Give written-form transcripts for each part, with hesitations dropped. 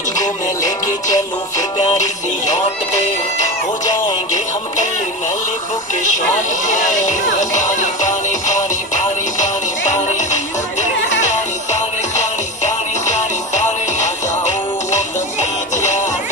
तुझको मैं लेके चलूं फिर प्यारी सी यॉट पे हो जाएंगे हम कल्ले मैले बुके शॉट पे पानी पानी पानी पानी पानी पानी और दिल में पानी पानी पानी पानी पानी पानी आ जाओ on the beach यार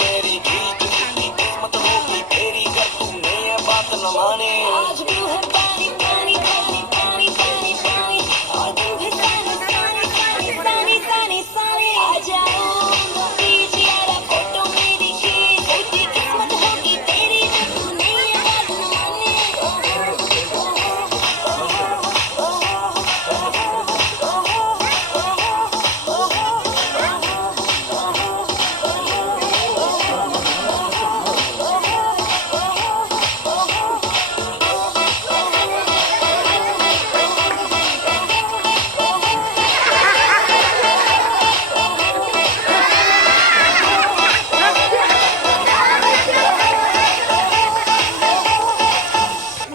मेरी गीत की किस्मत होगी तेरी कर तूने ये बात न माने आज भी है पानी पानी पानी पानी पानी पानी आज भी पानी पानी पानी पानी पानी पानी आ जाओ on the beach यार फोटो मेरी खींच तेरी किस्मत होगी तेरी कर तूने ये बात न माने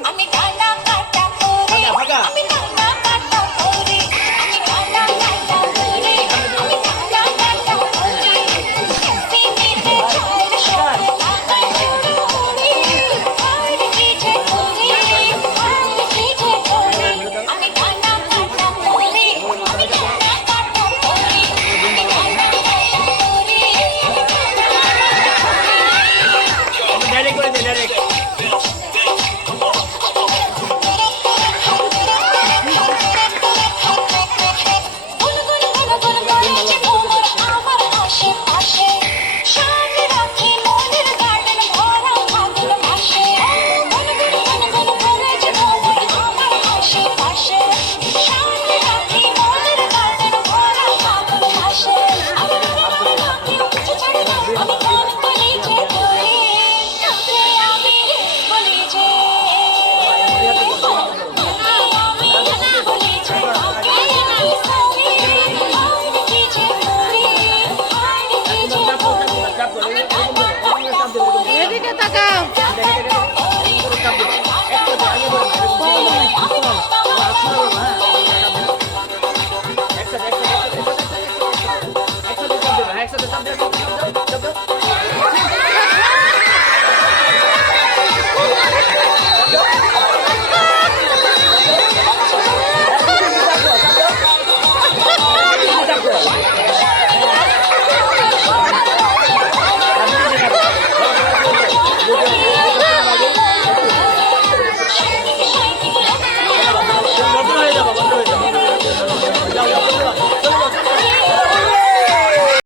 আমি ডানা কাটা করে আমি ডানা কাটা করে আমি ডানা কাটা করে আমি ডানা কাটা করে সিনেতে ছাড় সব লাগাই করে আর কি যে করে আর কি যে করে আমি ডানা কাটা করে আমি ডানা কাটা করে আমি ডানা কাটা করে ডাইরেক্ট করে দে ডাইরেক্ট এদিকে তাকাও। একসাথে